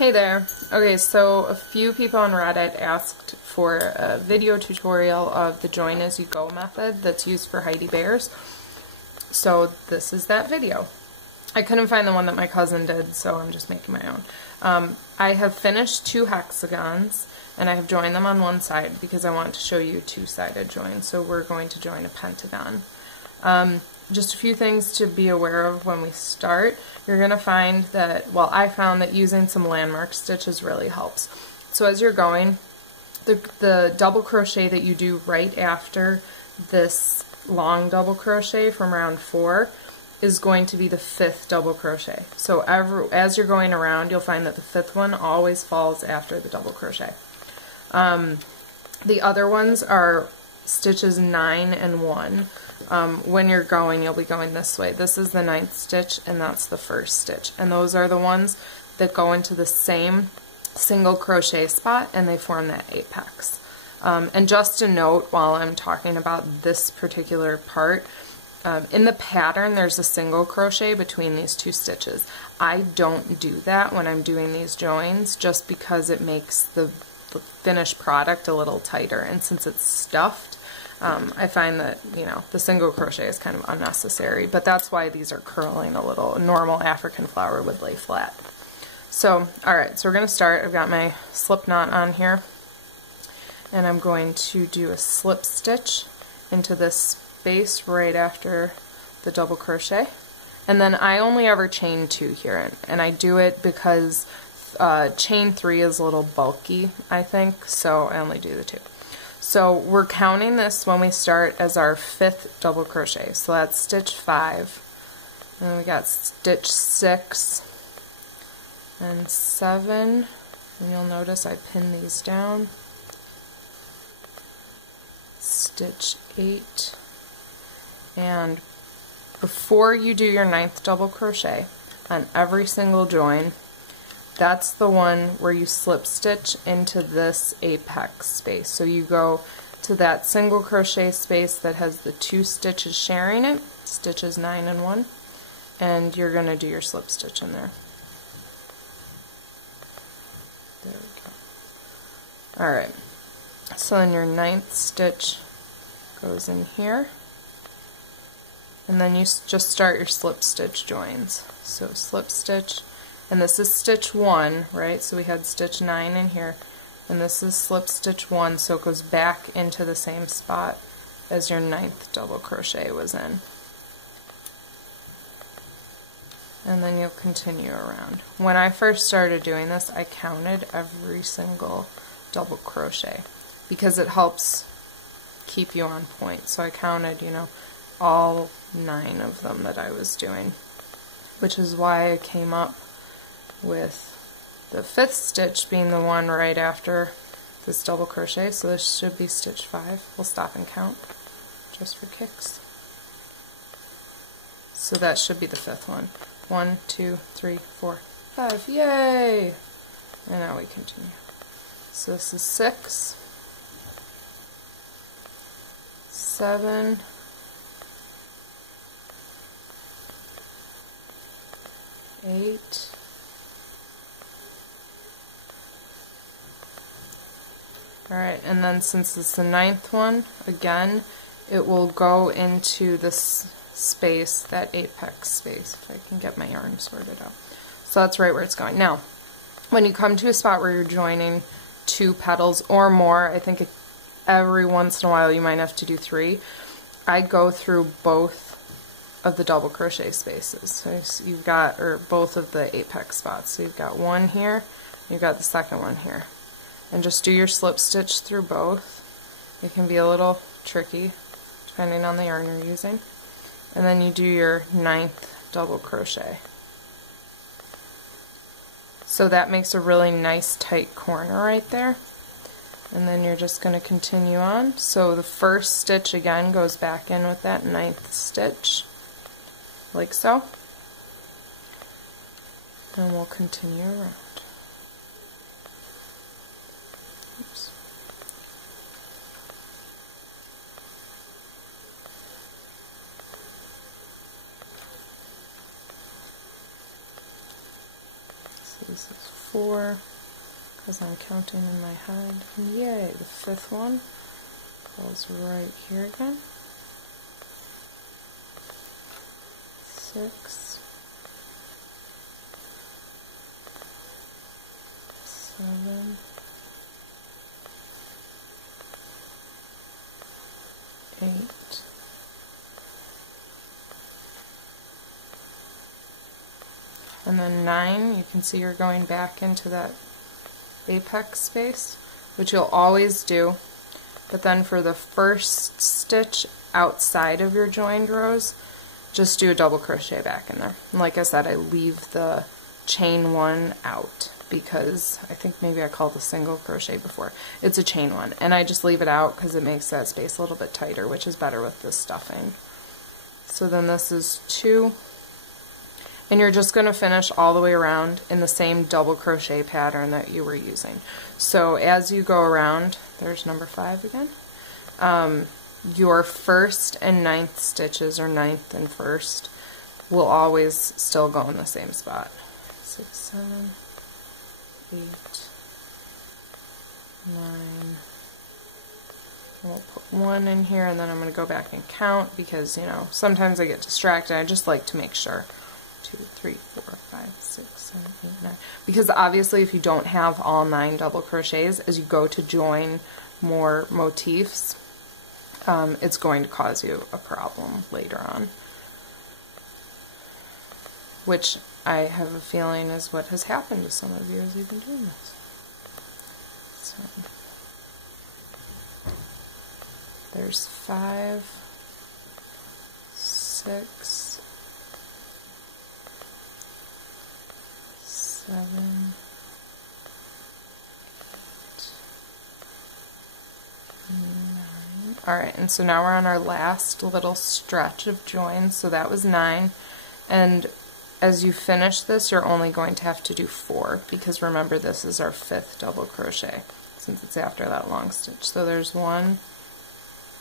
Hey there. Okay, so a few people on Reddit asked for a video tutorial of the Join-As-You-Go method that's used for Heidi Bears. So this is that video. I couldn't find the one that my cousin did, so I'm just making my own. I have finished 2 hexagons, and I have joined them on one side because I want to show you 2-sided joins. So we're going to join a pentagon. Just a few things to be aware of when we start. You're going to find that, well, I found that using some landmark stitches really helps. So as you're going, the double crochet that you do right after this long double crochet from round 4 is going to be the 5th double crochet. So as you're going around, you'll find that the 5th one always falls after the double crochet. The other ones are stitches 9 and 1. When you're going, you'll be going this way. This is the 9th stitch, and that's the 1st stitch. And those are the ones that go into the same single crochet spot, and they form that apex. And just a note while I'm talking about this particular part, in the pattern there's a single crochet between these 2 stitches. I don't do that when I'm doing these joins just because it makes the finished product a little tighter, and since it's stuffed, I find that, you know, the single crochet is kind of unnecessary, but that's why these are curling a little. A normal African flower would lay flat. So, alright, so we're going to start. I've got my slip knot on here, and I'm going to do a slip stitch into this space right after the double crochet. And then I only ever chain 2 here, and I do it because chain 3 is a little bulky, I think, so I only do the 2. So we're counting this when we start as our 5th double crochet. So that's stitch 5, and then we got stitch 6 and 7, and you'll notice I pin these down. Stitch 8, and before you do your 9th double crochet on every single join, that's the one where you slip stitch into this apex space. So you go to that single crochet space that has the 2 stitches sharing it, stitches 9 and 1, and you're going to do your slip stitch in there. There we go. Alright, so then your 9th stitch goes in here, and then you just start your slip stitch joins. So slip stitch, and this is stitch 1, right? So we had stitch 9 in here, and this is slip stitch 1, so it goes back into the same spot as your 9th double crochet was in. And then you'll continue around. When I first started doing this, I counted every single double crochet because it helps keep you on point. So I counted, you know, all 9 of them that I was doing, which is why I came up with the 5th stitch being the one right after this double crochet. So this should be stitch 5. We'll stop and count just for kicks. So that should be the 5th one. 1, 2, 3, 4, 5. Yay! And now we continue. So this is 6, 7, 8, 'Alright, and then since it's the 9th one, again, it will go into this space, that apex space, if I can get my yarn sorted out. So that's right where it's going. Now, when you come to a spot where you're joining 2 petals or more, I think every once in a while you might have to do 3, I go through both of the double crochet spaces. So you've got, or both of the apex spots. So you've got one here, you've got the second one here. And just do your slip stitch through both. It can be a little tricky depending on the yarn you're using. And then you do your 9th double crochet. So that makes a really nice tight corner right there. And then you're just going to continue on. So the 1st stitch again goes back in with that 9th stitch, like so. And we'll continue around. Oops. So this is 4, because I'm counting in my head. And yay, the 5th one goes right here again. 6, 7, 8, and then 9, you can see you're going back into that apex space, which you'll always do, but then for the first stitch outside of your joined rows, just do a double crochet back in there. And like I said, I leave the chain one out because I think maybe I called a single crochet before. It's a chain one, and I just leave it out because it makes that space a little bit tighter, which is better with the stuffing. So then this is 2, and you're just going to finish all the way around in the same double crochet pattern that you were using. So as you go around, there's number 5 again, your 1st and 9th stitches, or 9th and 1st, will always still go in the same spot. 6, 7, 8, 9. We'll put 1 in here, and then I'm going to go back and count because, you know, sometimes I get distracted. I just like to make sure. 2, 3, 4, 5, 6, 7, 8, 9. Because obviously if you don't have all 9 double crochets, as you go to join more motifs, it's going to cause you a problem later on. Which I have a feeling is what has happened to some of you as you've been doing this. So there's 5, 6, 7, 8, 9. Alright, and so now we're on our last little stretch of joins, so that was 9, and as you finish this, you're only going to have to do 4, because remember this is our 5th double crochet, since it's after that long stitch. So there's 1,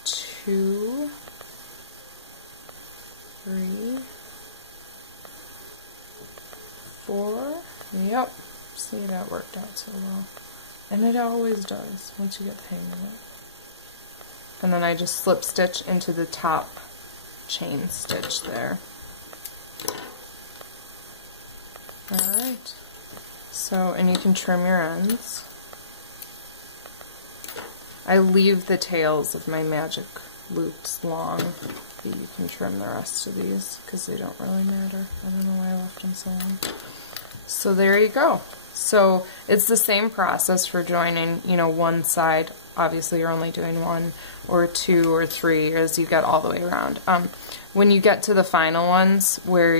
2, 3, 4, yep, see, that worked out so well, and it always does once you get the hang of it. And then I just slip stitch into the top chain stitch there. Alright, so, and you can trim your ends. I leave the tails of my magic loops long, but you can trim the rest of these because they don't really matter. I don't know why I left them so long. So there you go. So it's the same process for joining, you know, one side. Obviously you're only doing 1 or 2 or 3 as you get all the way around. When you get to the final ones where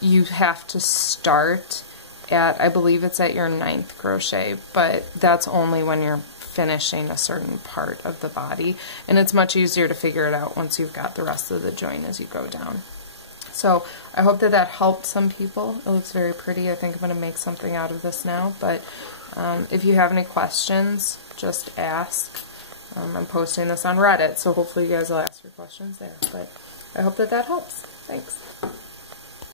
you have to start at, I believe it's at your 9th crochet, but that's only when you're finishing a certain part of the body, and it's much easier to figure it out once you've got the rest of the join as you go down. So I hope that that helped some people. It looks very pretty. I think I'm going to make something out of this now, but if you have any questions, just ask. I'm posting this on Reddit, so hopefully you guys will ask your questions there, but I hope that that helps. Thanks.